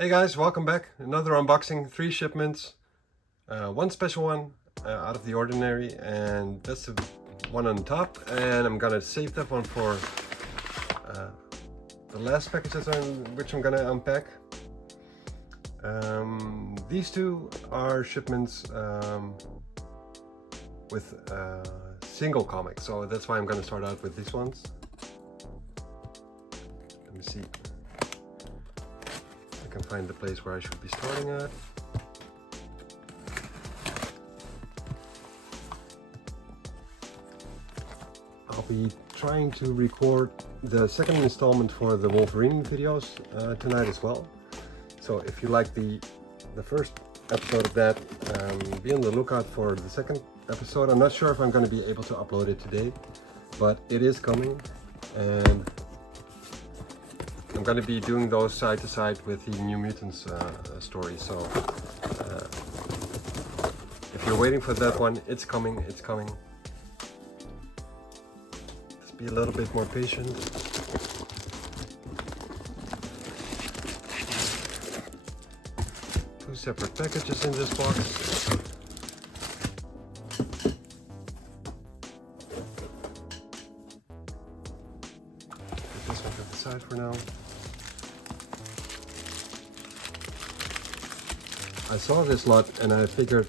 Hey guys, welcome back. Another unboxing, 3 shipments, one special one out of the ordinary, and that's the one on top. And I'm gonna save that one for the last packages which I'm gonna unpack. These two are shipments with single comics, so that's why I'm gonna start out with these ones. Let me see. I can find the place where I should be starting at. I'll be trying to record the second installment for the Wolverine videos tonight as well. So if you like the first episode of that, be on the lookout for the second episode. I'm not sure if I'm going to be able to upload it today, but it is coming, and I'm going to be doing those side to side with the New Mutants story. So if you're waiting for that one, it's coming, it's coming. Just be a little bit more patient. Two separate packages in this box. Put this one to the side for now. I saw this lot and I figured,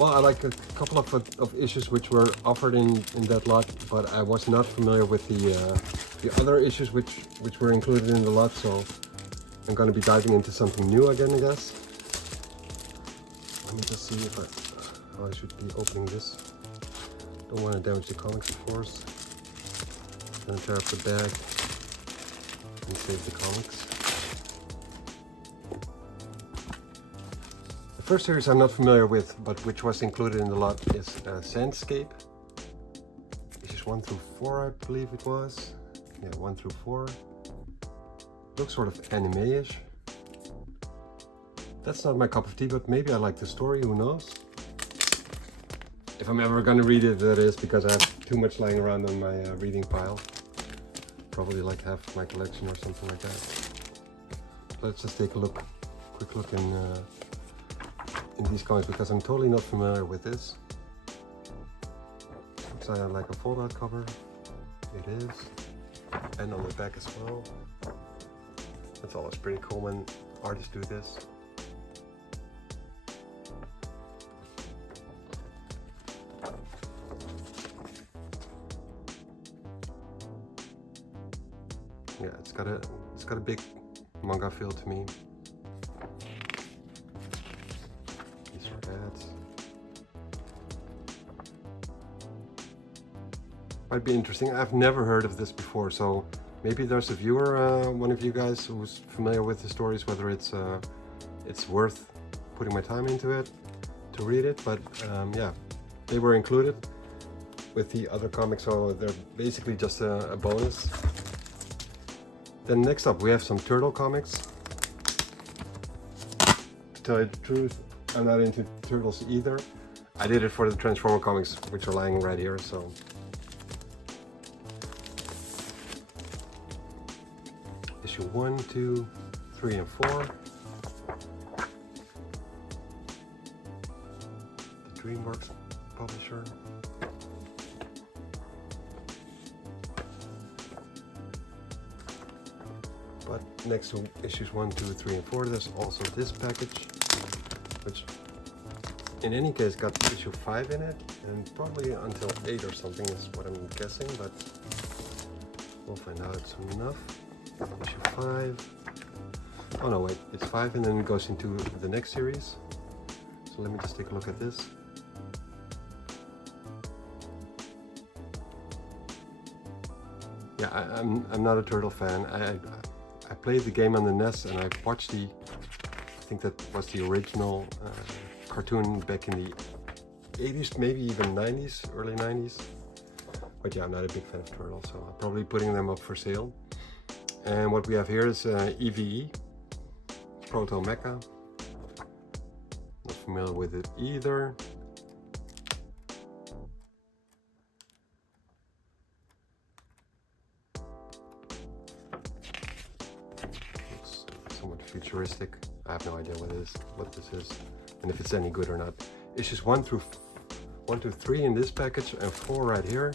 well, I like a couple of issues which were offered in that lot, but I was not familiar with the other issues which were included in the lot, so I'm going to be diving into something new again, I guess. Let me just see if how I should be opening this. Don't want to damage the comics, of course. I'm going to tear up the bag and save the comics. The first series I'm not familiar with, but which was included in the lot, is Sandscape. Issues 1 through 4, I believe it was. Yeah, 1 through 4. Looks sort of anime-ish. That's not my cup of tea, but maybe I like the story, who knows? If I'm ever gonna read it, that is, because I have too much lying around on my reading pile. Probably like half my collection or something like that. Let's just take a quick look in these comics, because I'm totally not familiar with this. Looks like a fold-out cover. It is. And on the back as well. That's always pretty cool when artists do this. Yeah, it's got a big manga feel to me. These are ads. Might be interesting. I've never heard of this before, so maybe there's a viewer, one of you guys who's familiar with the stories, whether it's worth putting my time into it to read it. But yeah, they were included with the other comics, so they're basically just a bonus. Then next up we have some Turtle comics. To tell you the truth, I'm not into Turtles either. I did it for the Transformer comics, which are lying right here, so. Issue 1, 2, 3, and 4. The DreamWorks publisher. But next to issues 1, 2, 3, and 4, there's also this package, which in any case got issue 5 in it, and probably until 8 or something is what I'm guessing, but we'll find out soon enough. Issue 5. Oh no, wait, it's 5 and then it goes into the next series. So let me just take a look at this. Yeah, I'm not a Turtle fan. I played the game on the NES and I watched I think that was the original cartoon back in the 80s, maybe even 90s, early 90s. But yeah, I'm not a big fan of Turtles, so I'm probably putting them up for sale. And what we have here is EVE, Proto Mecha. Not familiar with it either. futuristic. I have no idea what this is, and if it's any good or not. Issues 1 through 3 in this package, and 4 right here.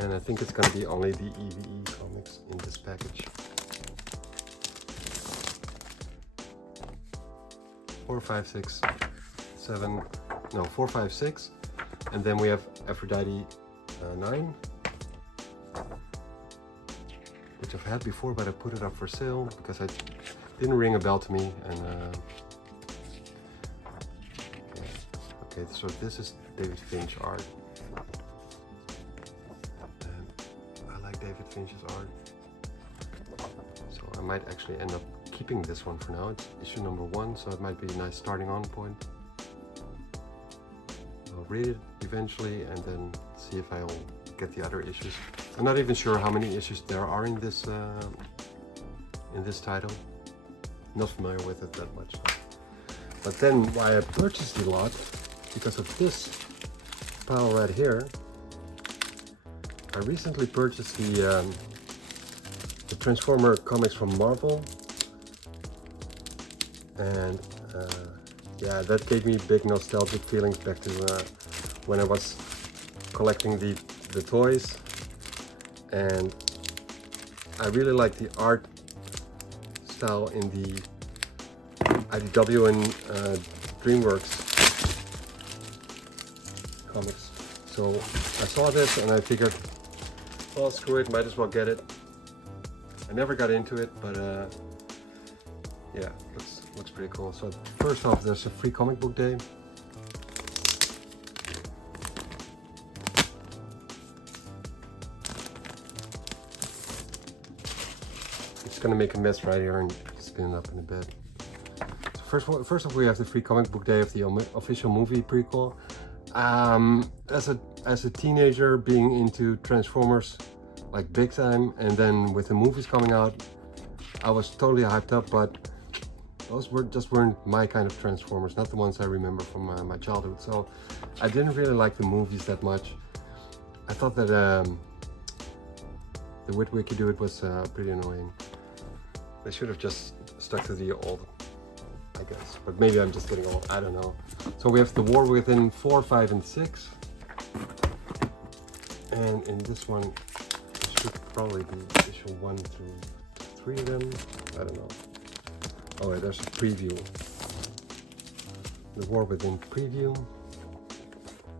And I think it's going to be only the EVE comics in this package. 4, 5, 6, 7, no, 4, 5, 6. And then we have Aphrodite 9. Which I've had before, but I put it up for sale because it didn't ring a bell to me. And okay, so this is David Finch art. And I like David Finch's art, so I might actually end up keeping this one for now. It's issue number 1, so it might be a nice starting on point. I'll read it eventually and then see if I'll get the other issues. I'm not even sure how many issues there are in this title. Not familiar with it that much. But then why I purchased it a lot, because of this pile right here. I recently purchased the Transformer comics from Marvel, and yeah, that gave me big nostalgic feelings back to when I was collecting the toys. And I really like the art style in the IDW and DreamWorks comics. So I saw this and I figured, well, screw it, might as well get it. I never got into it, but yeah, looks pretty cool. So first off, there's a free comic book day. Gonna make a mess right here and spin it up in a bit. So first off, we have the free comic book day of the official movie prequel. As a teenager, being into Transformers like big time, and then with the movies coming out, I was totally hyped up. But those weren't my kind of Transformers, not the ones I remember from my childhood. So I didn't really like the movies that much. I thought that the way we could do it was pretty annoying. They should have just stuck to the old, I guess. But maybe I'm just getting old, I don't know. So we have the War Within 4, 5, and 6. And in this one, it should probably be issue 1 through 3 of them. I don't know. Oh wait, there's a preview. The War Within preview.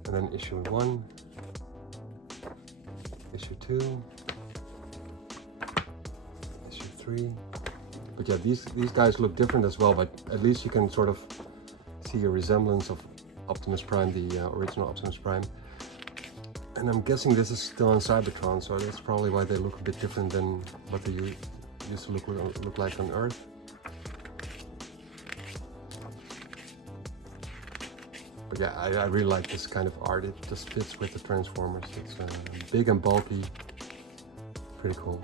And then issue 1. Issue 2. Issue 3. But yeah, these guys look different as well, but at least you can sort of see a resemblance of Optimus Prime, the original Optimus Prime. And I'm guessing this is still on Cybertron, so that's probably why they look a bit different than what they used to look like on Earth. But yeah, I really like this kind of art. It just fits with the Transformers. It's big and bulky, pretty cool.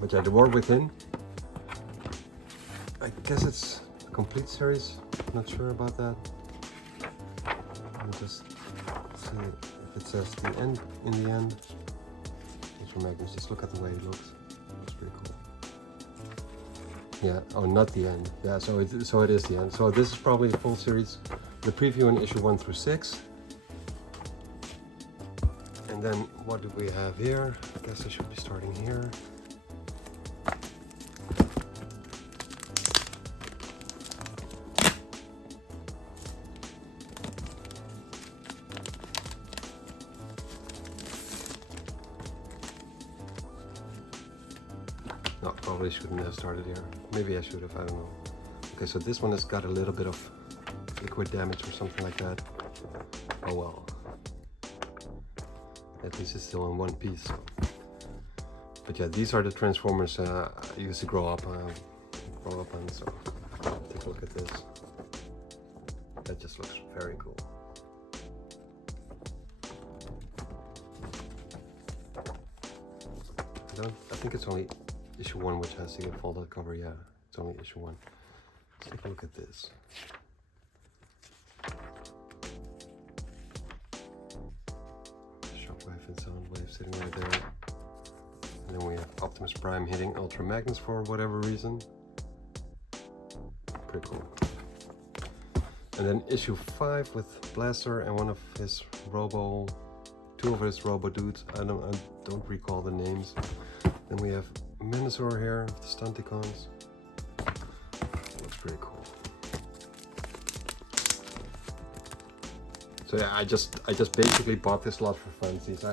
But yeah, the War Within, I guess it's a complete series. Not sure about that. Let me just see if it says the end in the end. Magnus, just look at the way it looks. Looks pretty cool. Yeah. Oh, not the end. Yeah. So it is the end. So this is probably the full series. The preview in issue 1 through 6. And then what do we have here? I guess I should be starting here. No, probably shouldn't have started here. Maybe I should have, I don't know. Okay, so this one has got a little bit of liquid damage or something like that. Oh well. At least it's still in one piece. So. But yeah, these are the Transformers I used to grow up on. So take a look at this. That just looks very cool. I think it's only issue 1 which has the folded cover. Yeah, it's only issue 1. Let's take a look at this. Shockwave and Soundwave sitting right there. And then we have Optimus Prime hitting Ultra Magnus for whatever reason. pretty cool. And then issue 5 with Blaster and two of his Robo dudes. I don't recall the names. Then we have Minosaur here, the Stunticons. Looks pretty cool. So yeah, I just basically bought this lot for funsies.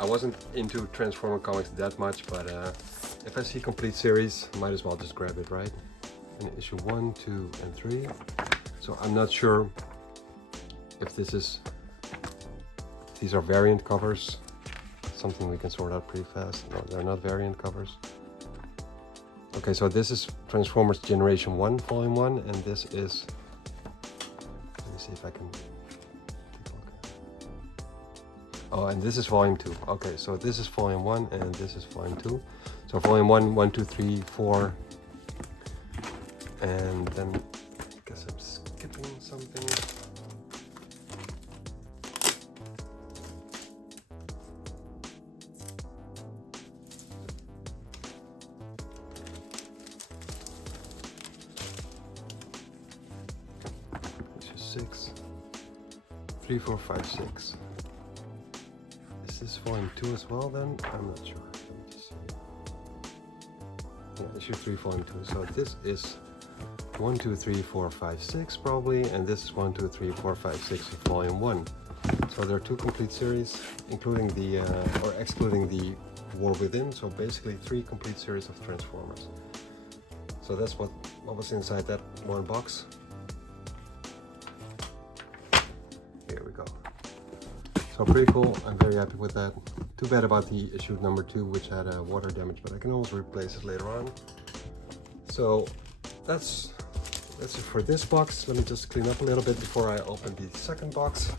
I wasn't into Transformer comics that much, but if I see complete series, might as well just grab it, right? And issue 1, 2, and 3. So I'm not sure if these are variant covers, something we can sort out pretty fast. No, they're not variant covers. Okay, so this is Transformers Generation 1, Volume 1, and this is, let me see if I can take a look. Oh, and this is Volume 2. Okay, so this is Volume 1 and this is Volume 2. So Volume 1, 1, 2, 3, 4, and then I guess I'm skipping something. Issue 6, 3, 4, 5, 6. Is this Volume 2 as well then? I'm not sure. Let me just see. Yeah, issue 3, Volume 2. So this is 1, 2, 3, 4, 5, 6 probably, and this is 1, 2, 3, 4, 5, 6 of Volume 1. So there are 2 complete series, including the or excluding the War Within. So basically 3 complete series of Transformers. So that's what was inside that one box. Here we go. So pretty cool. I'm very happy with that. Too bad about the issue number 2, which had water damage, but I can always replace it later on. So that's it for this box. Let me just clean up a little bit before I open the second box.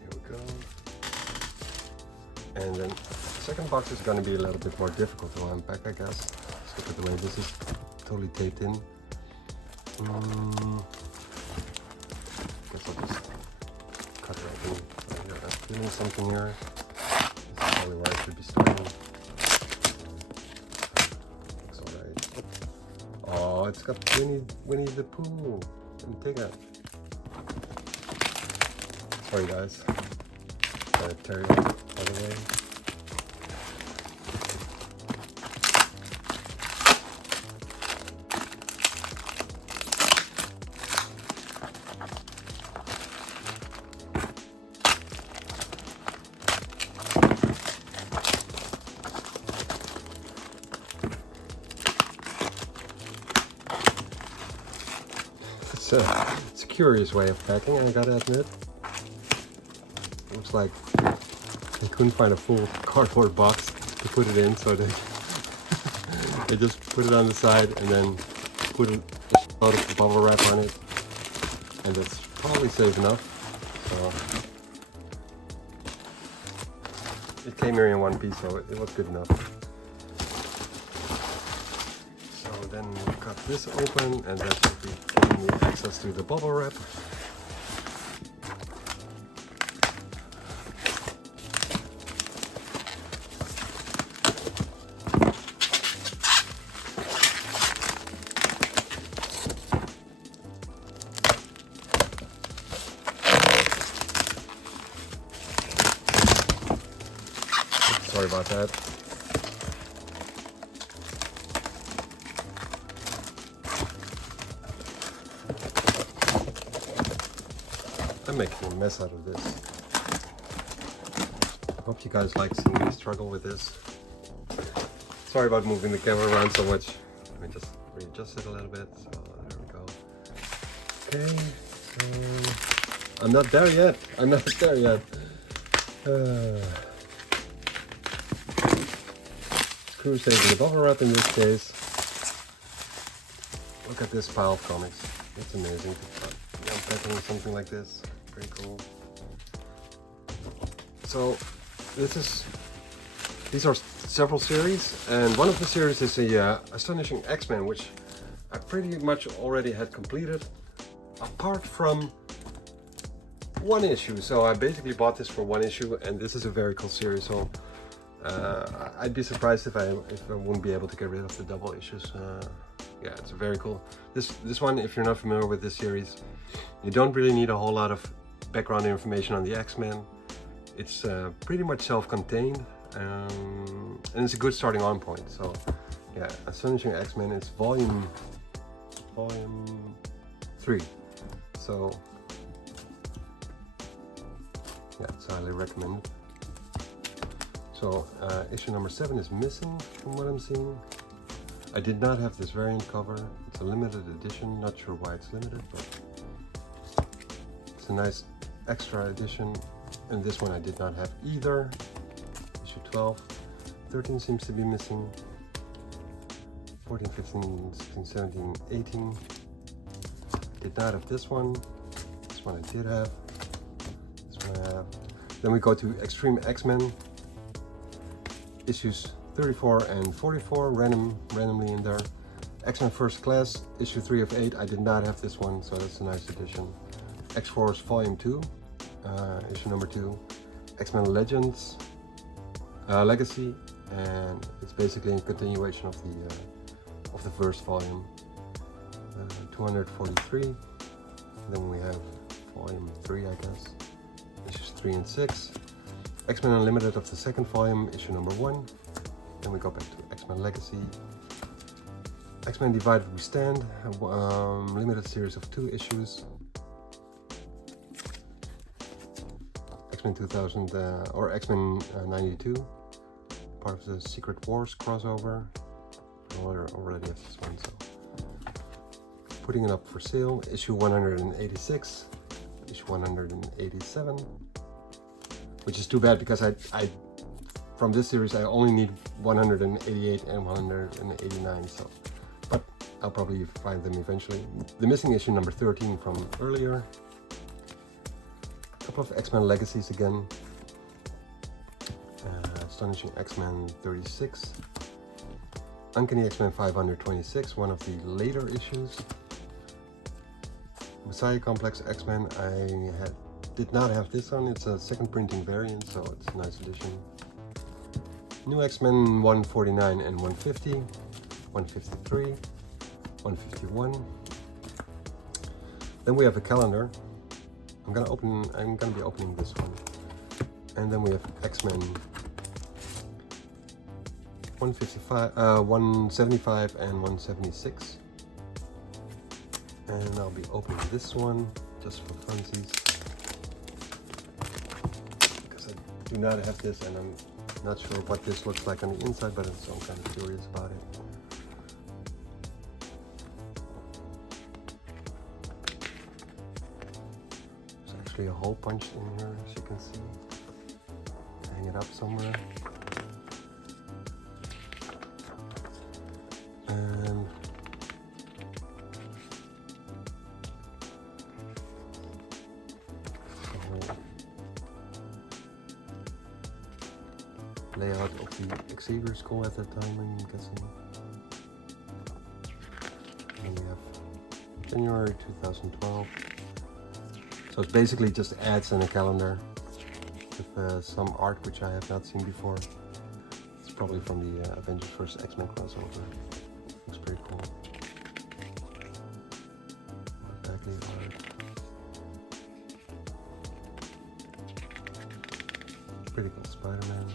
Here we go. And then the second box is going to be a little bit more difficult to unpack, I guess. Let's look at the way this is totally taped in. Guess I'll just cut it open. I'm feeling something here. This is probably where I should be starting. Looks alright. Oh, it's got Winnie the Pooh and Tigger. Sorry guys. Gotta tear it out of the way. It's a curious way of packing, I gotta admit. Looks like they couldn't find a full cardboard box to put it in, so they they just put it on the side and then put a load of bubble wrap on it, and that's probably safe enough. So it came here in one piece, so it was good enough. So then we cut this open, and that should be giving me access to the bubble wrap. Sorry about that. I'm making a mess out of this. I hope you guys like seeing me struggle with this. Sorry about moving the camera around so much. Let me just readjust it a little bit. So there we go. Okay, so I'm not there yet. I'm not there yet. Screw saving the bubble wrap in this case. Look at this pile of comics. It's amazing to unpacking something like this. Pretty cool. So these are several series, and one of the series is a Astonishing X-Men, which I pretty much already had completed, apart from one issue. So I basically bought this for one issue, and this is a very cool series. So I'd be surprised if I wouldn't be able to get rid of the double issues. Yeah, it's very cool. This one, if you're not familiar with this series, you don't really need a whole lot of background information on the X-Men. It's pretty much self-contained, and it's a good starting on point. So yeah, Astonishing X-Men is volume 3. So yeah, it's highly recommended. So issue number 7 is missing from what I'm seeing. I did not have this variant cover. It's a limited edition, not sure why it's limited, but it's a nice extra edition. And this one I did not have either. Issue 12. 13 seems to be missing. 14, 15, 16, 17, 18. Did not have this one. This one I did have. This one I have. Then we go to Extreme X-Men. Issues 34 and 44, randomly in there. X-Men First Class, issue 3 of 8. I did not have this one, so that's a nice addition. X-Force Volume 2, issue number 2. X-Men Legends, Legacy, and it's basically a continuation of the first volume. 243. Then we have volume 3, I guess. Issues 3 and 6. X-Men Unlimited of the second volume, issue number 1. Then we go back to X-Men Legacy. X-Men Divided We Stand, limited series of 2 issues. X-Men 2000 or X-Men 92, part of the Secret Wars crossover. I already have this one, so putting it up for sale. Issue 186, issue 187, which is too bad because I from this series I only need 188 and 189. So, but I'll probably find them eventually. The missing issue number 13 from earlier. A couple of X-Men Legacies again. Astonishing X-Men 36. Uncanny X-Men 526, one of the later issues. Messiah Complex X-Men, I did not have this one. It's a second printing variant, so it's a nice addition. New X-Men 149 and 150, 153, 151. Then we have a calendar. I'm gonna be opening this one. And then we have X-Men 175 and 176. And I'll be opening this one just for funsies, because I do not have this and I'm not sure what this looks like on the inside, but so I'm kind of curious about it. There's actually a hole punched in here, as you can see. Hang it up somewhere. And layout of the Xavier School at that time, I'm guessing. And we have January 2012. So it's basically just ads and a calendar with some art which I have not seen before. It's probably from the Avengers vs. X-Men crossover. Looks pretty cool. Bagley art. Pretty cool Spider-Man.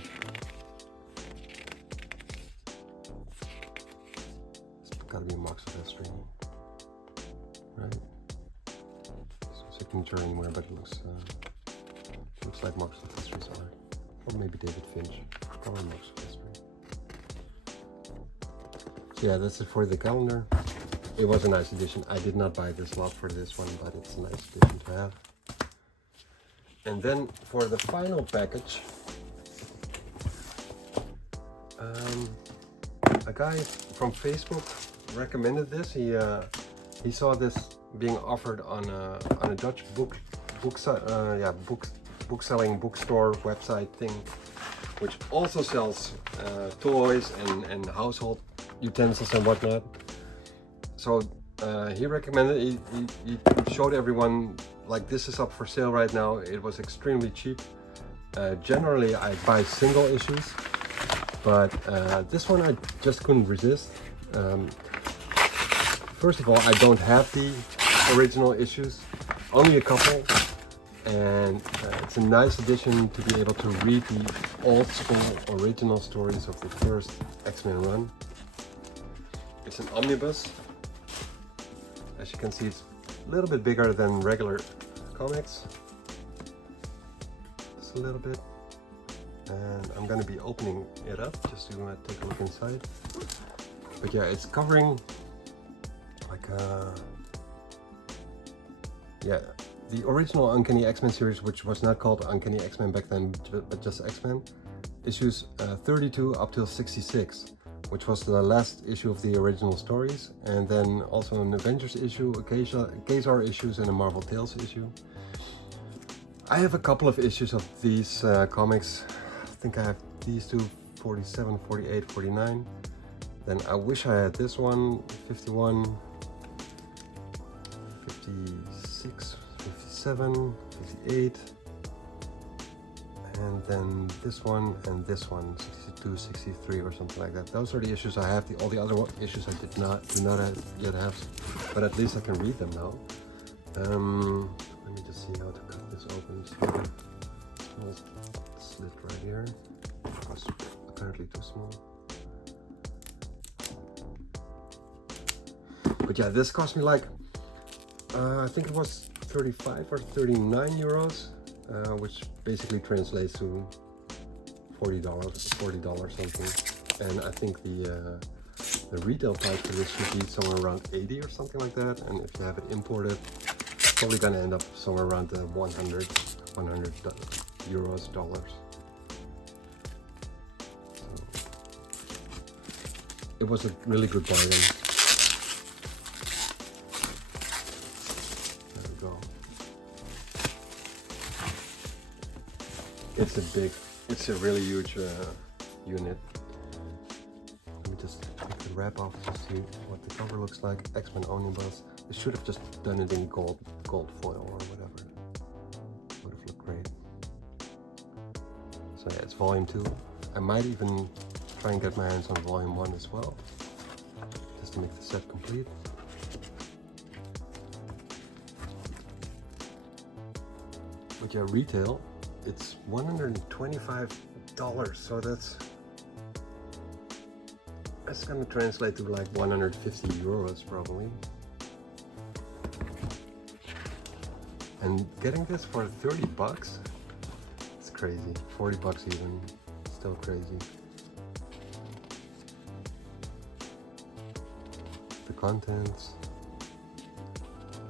Gotta be Marks of History, right? So signature anywhere, but it looks like Marks of History's art, or maybe David Finch, or Marks of History. So yeah, that's it for the calendar. It was a nice edition. I did not buy this lot for this one, but it's a nice edition to have. And then for the final package, a guy from Facebook recommended this. He saw this being offered on a Dutch book selling bookstore website thing, which also sells toys and household utensils and whatnot. So he recommended, he showed everyone, like, this is up for sale right now. It was extremely cheap. Generally I buy single issues, but this one I just couldn't resist. First of all, I don't have the original issues, only a couple, and it's a nice addition to be able to read the old school original stories of the first X-Men run. It's an omnibus. As you can see, it's a little bit bigger than regular comics. Just a little bit. And I'm gonna be opening it up just to take a look inside. But yeah, it's covering like the original Uncanny X-Men series, which was not called Uncanny X-Men back then, but just X-Men, issues 32 up till 66, which was the last issue of the original stories, and then also an Avengers issue, a Kazar issues, and a Marvel Tales issue. I have a couple of issues of these comics. I think I have these two, 47, 48, 49. Then I wish I had this one, 51, 56, 57, 58, and then this one and this one, 62, 63 or something like that. Those are the issues I have. All the other issues I do not yet have, but at least I can read them now. Let me just see how to cut this open. Small slit right here. It was apparently too small. But yeah, this cost me like, I think it was 35 or 39 euros, which basically translates to $40 something. And I think the retail price for this should be somewhere around 80 or something like that. And if you have it imported, it's probably gonna end up somewhere around the 100 euros, dollars. So it was a really good bargain. It's a really huge unit. Let me just take the wrap off to see what the cover looks like. XMen Omnibus. They should have just done it in gold foil or whatever. Would have looked great. So yeah, it's volume 2. I might even try and get my hands on volume 1 as well, just to make the set complete. But yeah, retail, it's $125, so that's gonna translate to like 150 euros probably. And getting this for 30 bucks, it's crazy. 40 bucks even, still crazy. The contents,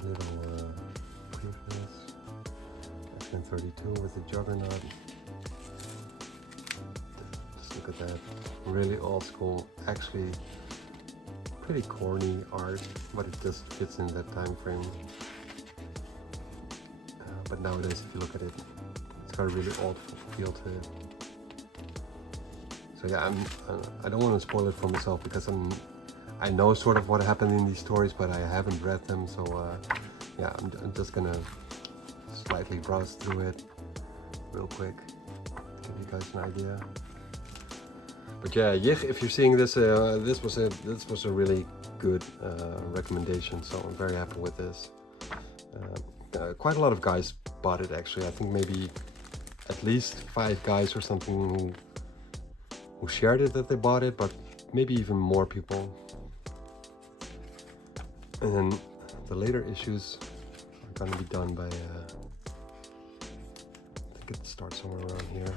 little preface. X-Men 32 with the Juggernaut. Just look at that. Really old school, actually pretty corny art, but it just fits in that time frame. But nowadays, if you look at it, it's got a really old feel to it. So yeah, I don't want to spoil it for myself because I know sort of what happened in these stories, but I haven't read them. So yeah, I'm just gonna slightly browse through it real quick to give you guys an idea. But yeah, Jich, if you're seeing this, this was a really good recommendation, so I'm very happy with this. Quite a lot of guys bought it actually. I think maybe at least 5 guys or something who shared it that they bought it, but maybe even more people. And then the later issues are gonna be done by I think it starts somewhere around here,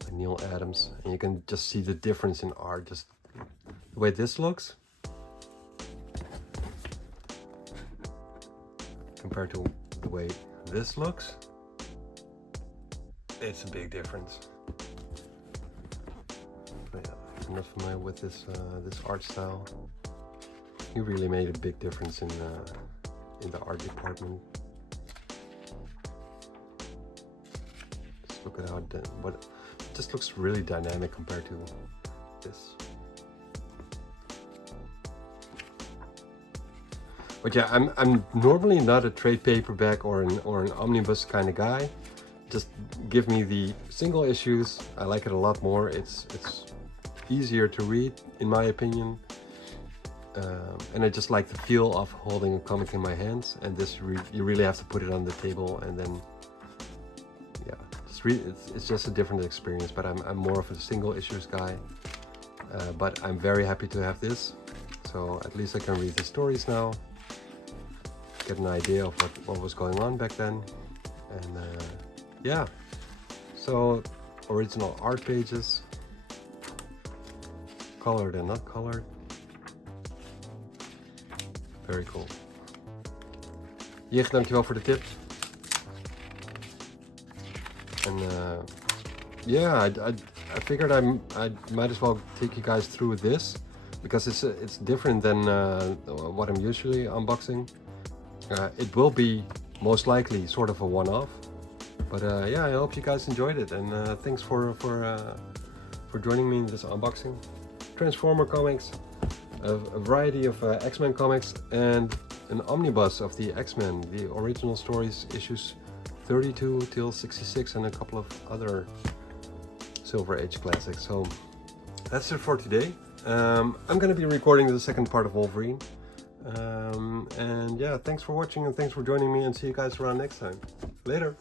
by Neil Adams, and you can just see the difference in art, just the way this looks compared to the way this looks. It's a big difference. But yeah, if you're not familiar with this this art style, he really made a big difference in the art department. Just look at how it just looks really dynamic compared to this. But yeah, I'm normally not a trade paperback or an omnibus kind of guy. Just give me the single issues. I like it a lot more. It's easier to read, in my opinion. And I just like the feel of holding a comic in my hands. And this, you really have to put it on the table and then, yeah, it's just a different experience. But I'm more of a single issues guy. But I'm very happy to have this. So at least I can read the stories now, get an idea of what was going on back then. And yeah, so original art pages, colored and not colored. Very cool. Jich, dankjewel voor de tips. And yeah, I figured I might as well take you guys through this because it's different than what I'm usually unboxing. It will be most likely sort of a one-off, but yeah, I hope you guys enjoyed it, and thanks for joining me in this unboxing. Transformer comics, a variety of X-Men comics, and an omnibus of the X-Men, the original stories, issues 32 till 66, and a couple of other Silver Age classics. So that's it for today. I'm going to be recording the second part of Wolverine. And yeah, thanks for watching and thanks for joining me, and see you guys around next time. Later.